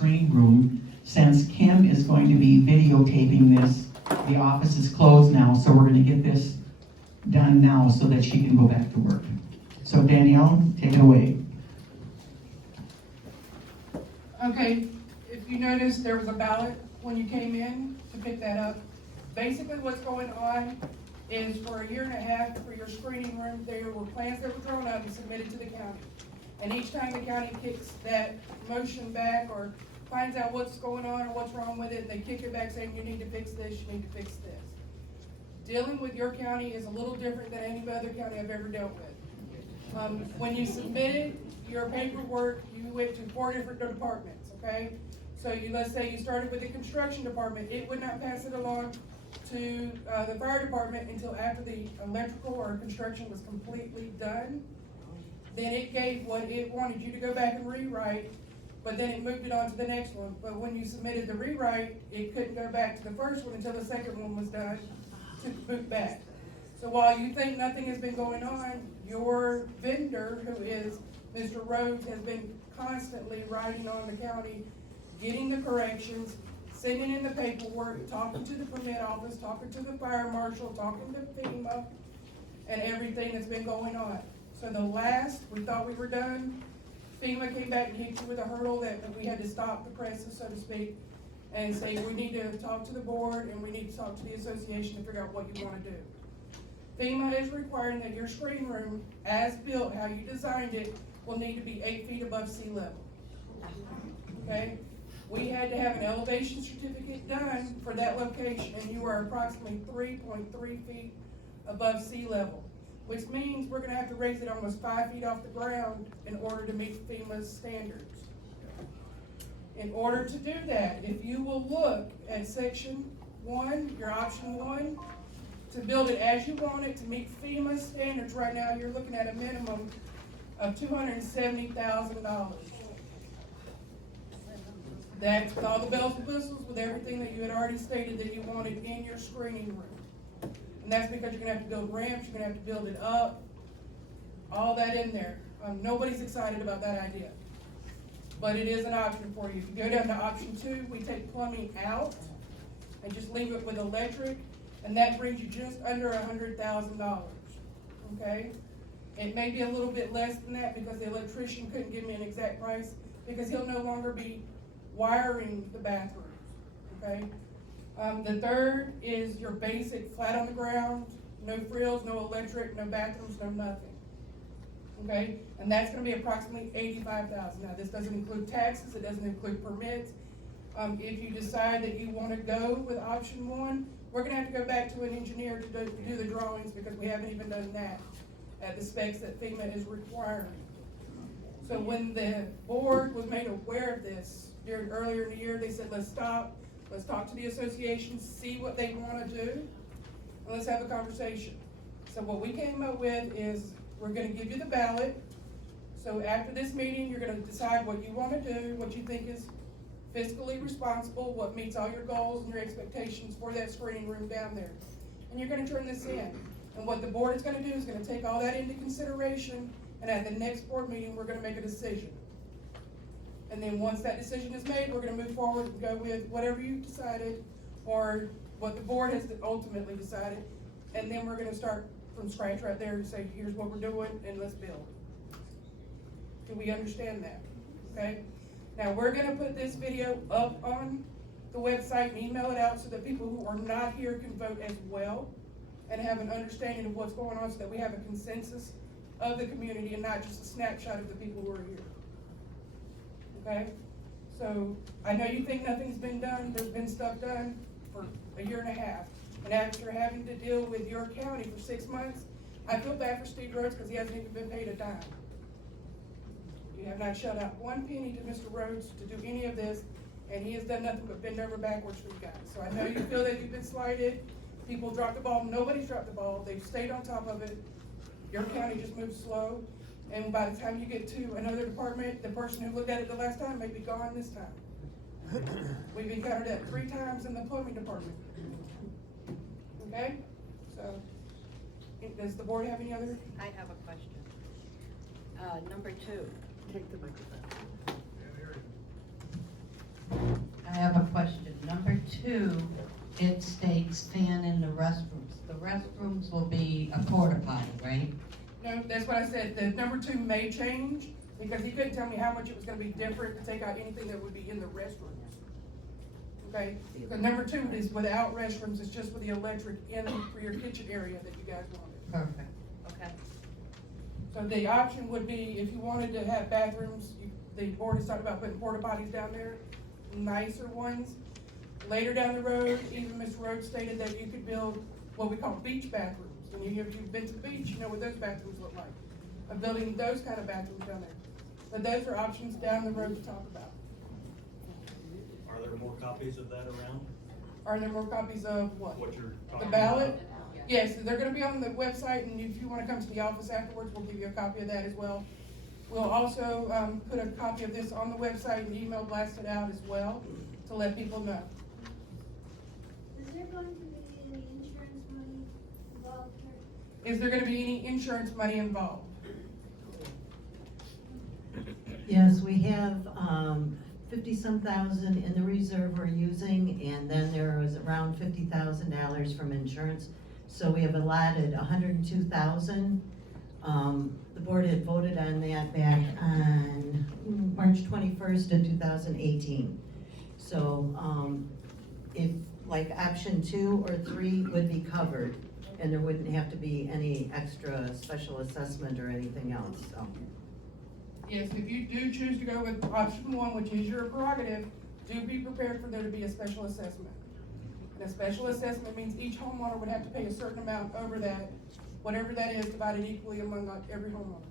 screening room. Since Kim is going to be videotaping this, the office is closed now, so we're gonna get this done now so that she can go back to work. So Danielle, take it away. Okay, if you noticed, there was a ballot when you came in to pick that up. Basically, what's going on is for a year and a half for your screening room, there were plans that were drawn up and submitted to the county. And each time the county kicks that motion back or finds out what's going on or what's wrong with it, they kick it back saying, you need to fix this, you need to fix this. Dealing with your county is a little different than any other county I've ever dealt with. When you submitted your paperwork, you went to 4 different departments, okay? So let's say you started with the construction department, it would not pass it along to the fire department until after the electrical or construction was completely done. Then it gave what it wanted you to go back and rewrite, but then it moved it on to the next one. But when you submitted the rewrite, it couldn't go back to the first one until the second one was done to boot back. So while you think nothing has been going on, your vendor, who is Mr. Rhodes, has been constantly writing on the county, getting the corrections, sending in the paperwork, talking to the permit office, talking to the fire marshal, talking to FEMA, and everything that's been going on. So the last, we thought we were done, FEMA came back and hit you with a hurdle that we had to stop the presses, so to speak, and say, we need to talk to the board and we need to talk to the association to figure out what you want to do. FEMA is requiring that your screen room, as built, how you designed it, will need to be 8 feet above sea level. Okay? We had to have an elevation certificate done for that location, and you are approximately 3.3 feet above sea level, which means we're gonna have to raise it almost 5 feet off the ground in order to meet FEMA's standards. In order to do that, if you will look at section 1, your option 1, to build it as you want it to meet FEMA's standards, right now you're looking at a minimum of $270,000. That's with all the bells and whistles, with everything that you had already stated that you wanted in your screening room. And that's because you're gonna have to build ramps, you're gonna have to build it up, all that in there. Nobody's excited about that idea, but it is an option for you. If you go down to option 2, we take plumbing out and just leave it with electric, and that brings you just under $100,000, okay? It may be a little bit less than that because the electrician couldn't give me an exact price because he'll no longer be wiring the bathrooms, okay? The third is your basic flat on the ground, no frills, no electric, no bathrooms, no nothing, okay? And that's gonna be approximately $85,000. Now, this doesn't include taxes, it doesn't include permits. If you decide that you wanna go with option 1, we're gonna have to go back to an engineer to do the drawings because we haven't even done that at the specs that FEMA is requiring. So when the board was made aware of this earlier in the year, they said, let's stop, let's talk to the association, see what they wanna do, and let's have a conversation. So what we came up with is, we're gonna give you the ballot. So after this meeting, you're gonna decide what you wanna do, what you think is fiscally responsible, what meets all your goals and your expectations for that screening room down there. And you're gonna turn this in. And what the board is gonna do is gonna take all that into consideration, and at the next board meeting, we're gonna make a decision. And then once that decision is made, we're gonna move forward and go with whatever you decided, or what the board has ultimately decided, and then we're gonna start from scratch right there and say, here's what we're doing, and let's build. Do we understand that? Okay? Now, we're gonna put this video up on the website and email it out so that people who are not here can vote as well and have an understanding of what's going on so that we have a consensus of the community and not just a snapshot of the people who are here. Okay? So, I know you think nothing's been done. There's been stuff done for a year and a half. And after having to deal with your county for 6 months, I feel bad for Steve Rhodes because he hasn't even been paid a dime. You have not shelled out 1 penny to Mr. Rhodes to do any of this, and he has done nothing but bend over backwards for you guys. So I know you feel that you've been slighted. People dropped the ball. Nobody's dropped the ball. They've stayed on top of it. Your county just moves slow. And by the time you get to another department, the person who looked at it the last time may be gone this time. We've encountered that 3 times in the plumbing department. Okay? So, does the board have any other? I have a question. Number 2. Take the microphone. 2, it states fan in the restrooms. The restrooms will be a porta potty, right? No, that's what I said, the number 2 may change, because he couldn't tell me how much it was gonna be different to take out anything that would be in the restrooms. Okay, the number 2 is without restrooms, it's just with the electric in for your kitchen area that you guys wanted. Perfect, okay. So the option would be, if you wanted to have bathrooms, the board has talked about putting porta potties down there, nicer ones. Later down the road, even Mr. Rhodes stated that you could build what we call beach bathrooms. And if you've been to the beach, you know what those bathrooms look like. Of building those kind of bathrooms down there. But those are options down the road to talk about. Are there more copies of that around? Are there more copies of what? What you're The talking about? ballot? Yes, they're gonna be on the website, and if you wanna come to the office afterwards, we'll give you a copy of that as well. We'll also, put a copy of this on the website and email blast it out as well, to let people know. Is there going to be any insurance money involved here? Is there gonna be any insurance money involved? Yes, we have 50-some thousand in the reserve we're using, and then there was around $50,000 from insurance. So we have allotted 102,000. The board had voted on that back on March 21st of 2018. So if like option 2 or 3 would be covered, and there wouldn't have to be any extra special assessment or anything else, so. Yes, if you do choose to go with option 1, which is your prerogative, do be prepared for there to be a special assessment. And a special assessment means each homeowner would have to pay a certain amount over that, whatever that is, divided equally among every homeowner.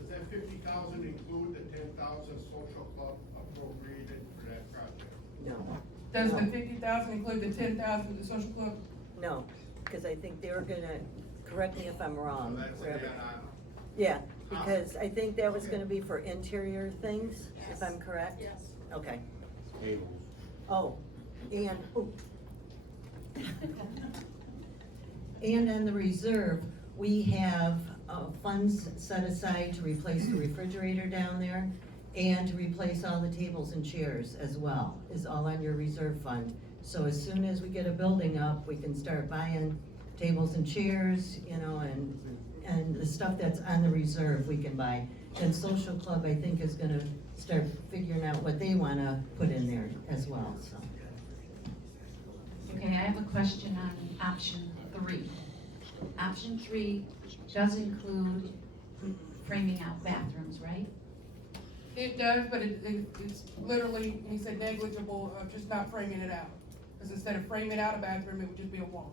Does that 50,000 include the 10,000 social club appropriated for that project? No. Does the 50,000 include the 10,000 of the social club? No, because I think they were gonna, correct me if I'm So wrong. that's a add-on. Yeah, because I think that was gonna be for interior things, if I'm correct? Yes. Okay. Tables. Oh, and, and on the reserve, we have funds set aside to replace the refrigerator down there and to replace all the tables and chairs as well, is all on your reserve fund. So as soon as we get a building up, we can start buying tables and chairs, you know, and the stuff that's on the reserve we can buy. And Social Club, I think, is gonna start figuring out what they wanna put in there as well, so. Okay, I have a question on option 3. Option 3 does include framing out bathrooms, right? It does, but it's literally, he said negligible of just not framing it out. Because instead of framing out a bathroom, it would just be a wall.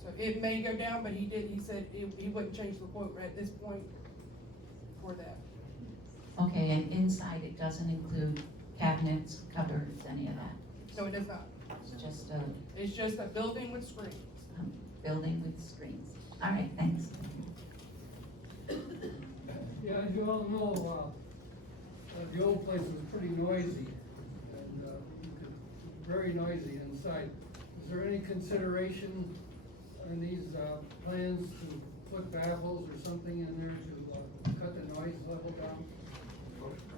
So it may go down, but he said he wouldn't change the quote right at this point for that. Okay, and inside it doesn't include cabinets, cupboards, any of that? No, it does not. It's just It's just a building with screens. a building with screens. All right, thanks. Yeah, as you all know, the old place was pretty noisy, and very noisy inside. Is there any consideration in these plans to put baffles or something in there to cut the noise level down?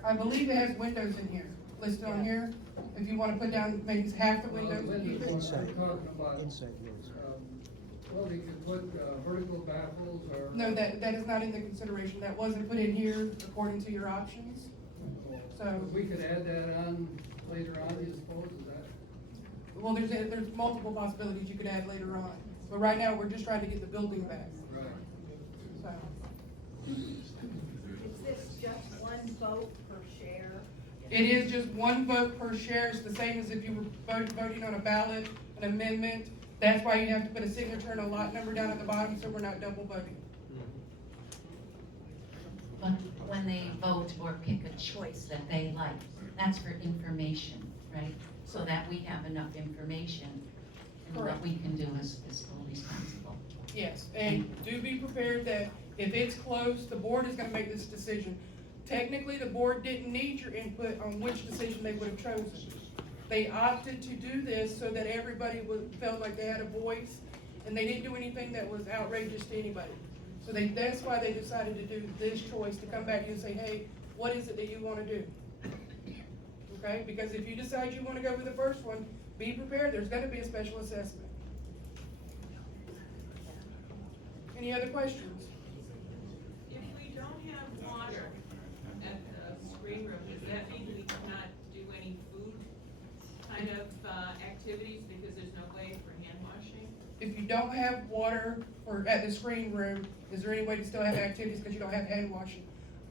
I believe it has windows in here, listed on here. If you wanna put down maybe half the windows and keep it. I'm talking about, well, you could put vertical baffles or. No, that is not in the consideration. That wasn't put in here according to your options. So, We could add that on later on, I suppose, is that? well, there's multiple possibilities you could add later on. But right now, we're just trying to get the building back, Right. so. Is this just one vote per share? It is just one vote per share. It's the same as if you were voting on a ballot, an amendment. That's why you have to put a signature and a lot number down at the bottom, so we're not double voting. But when they vote or pick a choice that they like, that's for information, right? So that we have enough information, and what Correct. we can do as fiscal responsible. Yes, and do be prepared that if it's close, the board is gonna make this decision. Technically, the board didn't need your input on which decision they would have chosen. They opted to do this so that everybody felt like they had a voice, and they didn't do anything that was outrageous to anybody. So that's why they decided to do this choice, to come back and say, hey, what is it that you wanna do? okay? Because if you decide you wanna go with the first one, be prepared, there's gonna be a special assessment. Any other questions? If we don't have water at the screen room, does that mean we cannot do any food kind of, activities because there's no way for hand washing? If you don't have water at the screen room, is there any way to still have activities because you don't have hand washing?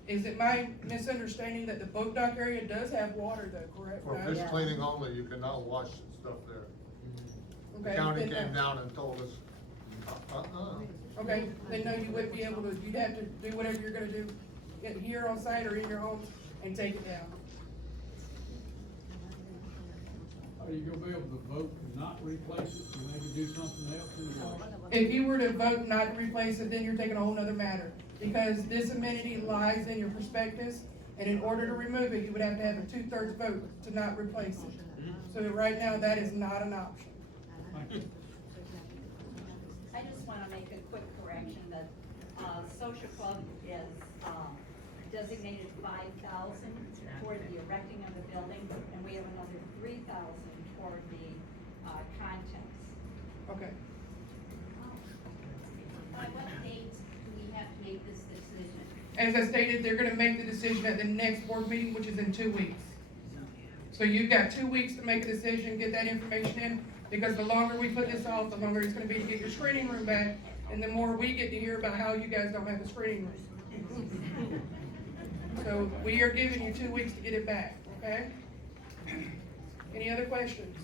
Is it my misunderstanding that the boat dock area does have water though, correct? For No? fish cleaning only, you cannot wash stuff there. The Okay, county then, came down and told us, Okay, then no, you wouldn't be able to, you'd have to do whatever you're gonna do here on site or in your homes and take it down. Are you gonna be able to vote to not replace it, and maybe do something else in the water? If you were to vote not to replace it, then you're taking a whole nother matter. Because this amenity lies in your prospectus, and in order to remove it, you would have to have a 2/3 vote to not replace it. So right now, that is not an option. Thank you. I just wanna make a quick correction that, Social Club is, designated 5,000 toward the erecting of the building, and we have another 3,000 toward the, contents. Okay. By what date do we have to make this decision? As I stated, they're gonna make the decision at the next board meeting, which is in 2 weeks. So you've got 2 weeks to make a decision, get that information in, because the longer we put this off, the longer it's gonna be to get your screening room back, and the more we get to hear about how you guys don't have a screening room. So we are giving you 2 weeks to get it back, okay? Any other questions?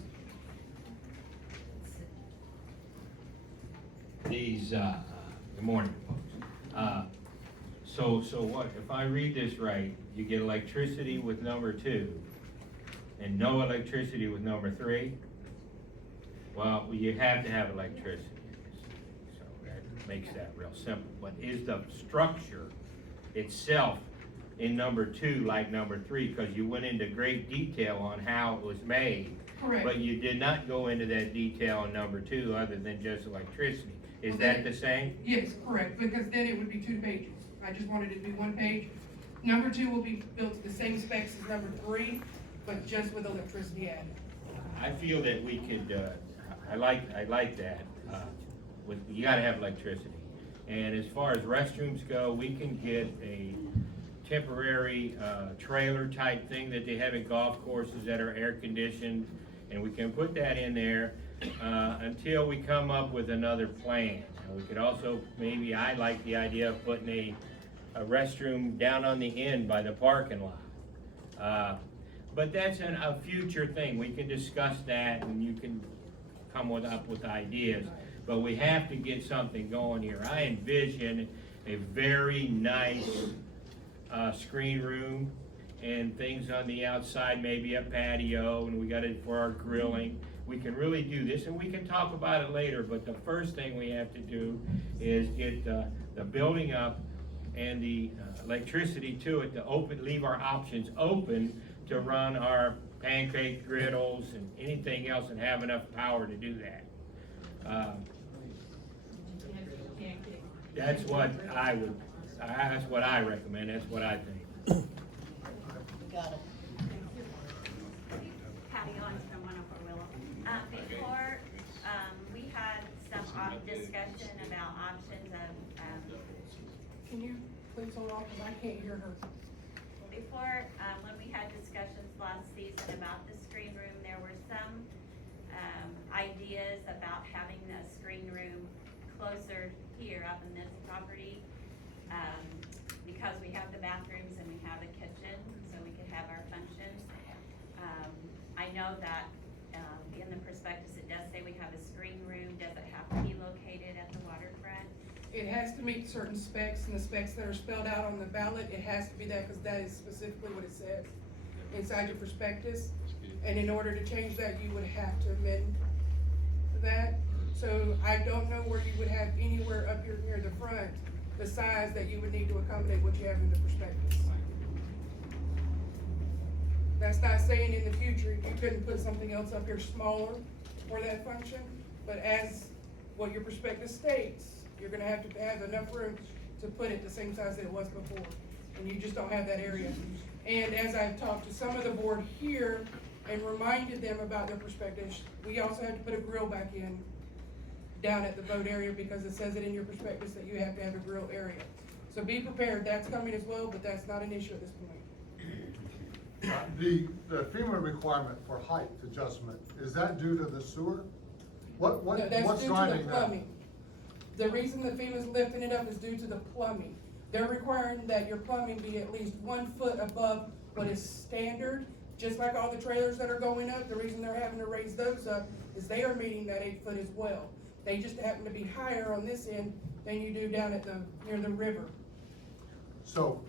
These, good morning, folks. So what, if I read this right, you get electricity with number 2 and no electricity with number 3? Well, you have to have electricity, so that makes that real simple. But is the structure itself in number 2 like number 3? Because you went into great detail on how it was made. Correct. But you did not go into that detail in number 2 other than just electricity. Is Well, that then- the same? Yes, correct, because then it would be 2 pages. I just wanted it to be 1 page. Number 2 will be built to the same specs as number 3, but just with electricity added. I feel that we could, I like that, you gotta have electricity. And as far as restrooms go, we can get a temporary, trailer type thing that they have at golf courses that are air conditioned, and we can put that in there, until we come up with another plan. And we could also, maybe, I like the idea of putting a restroom down on the end by the parking lot. But that's a future thing, we can discuss that and you can come up with ideas. But we have to get something going here. I envision a very nice, screen room and things on the outside, maybe a patio, and we got it for our grilling. We can really do this, and we can talk about it later, but the first thing we have to do is get the building up and the electricity to it to leave our options open to run our pancake griddles and anything else and have enough power to do that. That's what that's what I recommend, that's what I think. Patty Owens from 104 Willow. Before, we had some discussion about options of, Can you please hold on, because I can't hear her. before, when we had discussions last season about the screen room, there were some, ideas about having the screen room closer here up in this property. Because we have the bathrooms and we have a kitchen, so we could have our functions. I know that, in the prospectus, it does say we have a screen room. Does it have to be located at the waterfront? It has to meet certain specs, and the specs that are spelled out on the ballot, it has to be that, because that is specifically what it says inside your prospectus. And in order to change that, you would have to amend that. So I don't know where you would have anywhere up here near the front, the size that you would need to accommodate what you have in the prospectus. That's not saying in the future, you couldn't put something else up here smaller for that function, but as what your prospectus states, you're gonna have to have enough room to put it the same size that it was before, and you just don't have that area. And as I've talked to some of the board here and reminded them about their perspectives, we also have to put a grill back in down at the boat area because it says it in your prospectus that you have to have a grill area. So be prepared, that's coming as well, but that's not an issue at this point. The FEMA requirement for height adjustment, is that due to the sewer? No, that's What's due to the driving that? plumbing. The reason that FEMA's lifting it up is due to the plumbing. They're requiring that your plumbing be at least 1 foot above what is standard, just like all the trailers that are going up. The reason they're having to raise those up is they are meeting that 8 foot as well. They just happen to be higher on this end than you do down at near the river. So,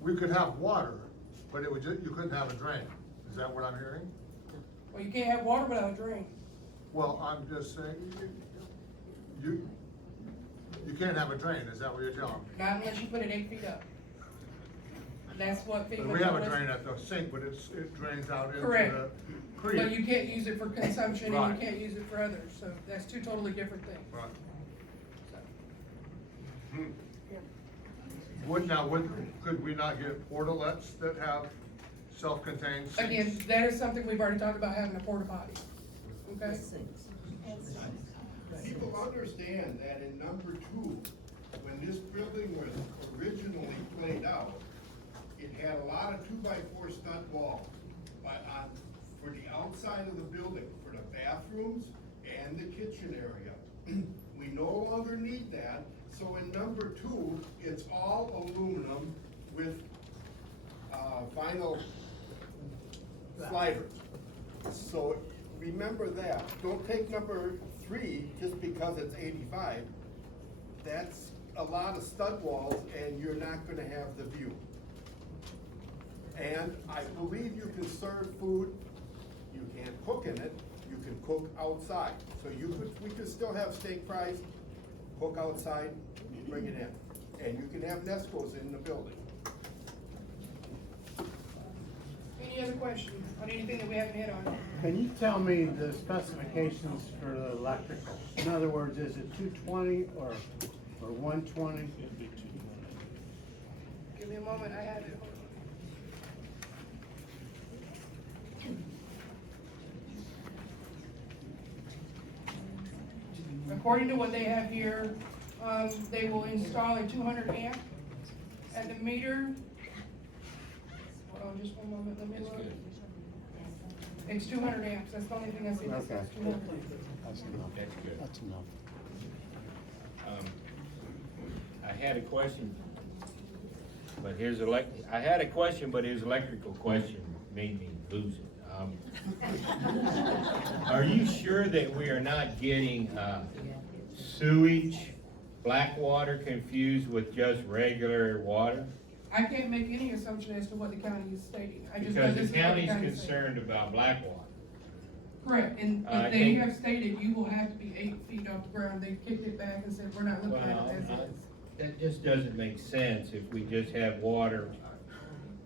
we could have water, but you couldn't have a drain, is that what I'm hearing? Well, you can't have water without a drain. Well, I'm just saying, you can't have a drain, is that what you're telling me? Not unless you put it 8 feet up. That's what FEMA. But we have a told us. drain at the sink, but it drains out into Correct. the creek. But you can't use it for consumption and Right. you can't use it for others, so that's two totally different things. Right. So, Could we not get portalets that have self-contained sinks? again, that is something we've already talked about, having a porta potty, okay? People understand that in number 2, when this building was originally laid out, it had a lot of 2x4 stud walls, but for the outside of the building, for the bathrooms and the kitchen area. We no longer need that, so in number 2, it's all aluminum with vinyl sliders. So remember that. Don't take number 3 just because it's 85. That's a lot of stud walls and you're not gonna have the view. And I believe you can serve food, you can't cook in it, you can cook outside. So we could still have steak fries, cook outside, bring it in. And you can have Nescos in the building. Any other questions on anything that we haven't hit on? Can you tell me the specifications for the electrical? In other words, is it 220 or 120? Give me a moment, I have it. According to what they have here, they will install a 200 amp at the meter. Hold on just one moment, let me look. It's 200 amps, that's the only thing I see that says 200. That's enough. That's good. That's enough. I had a question, but his electrical question made me lose it. Are you sure that we are not getting, sewage, black water confused with just regular water? I can't make any assumption as to what the county is stating. I just know Because this the is what the county's county is saying. concerned about black water. Correct, and I they think- have stated you will have to be 8 feet off the ground. They kicked it back and said, we're not looking at Well, it as is. that just doesn't make sense if we just have water.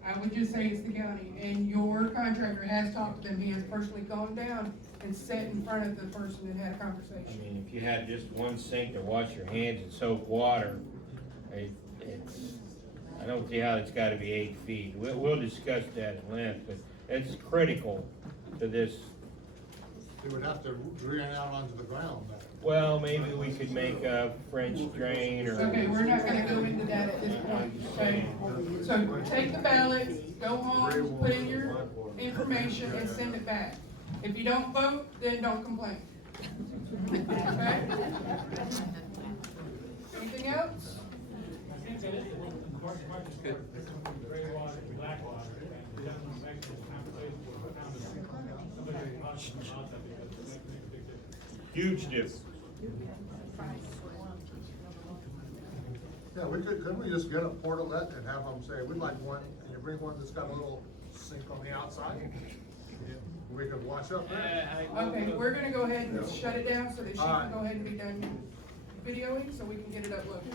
I would just say it's the county, and your contractor has talked to them. He has personally gone down and sat in front of the person and had a I conversation. mean, if you had just one sink to wash your hands and soak water, I don't see how it's gotta be 8 feet. We'll discuss that at length, but it's critical to this. They would have to drain out onto the ground then. Well, maybe we could make a French drain or. Okay, we're not gonna go into that at this point, okay? So take the ballots, go home, put in your information and send it back. If you don't vote, then don't complain. Okay? Anything else? Huge difference. Yeah, couldn't we just get a portalet and have them say, we'd like one, and you bring one that's got a little sink on the outside? We could wash up there. Okay, we're gonna go ahead and shut it down so that she All right. can go ahead and be done videoing, so we can get it uploaded.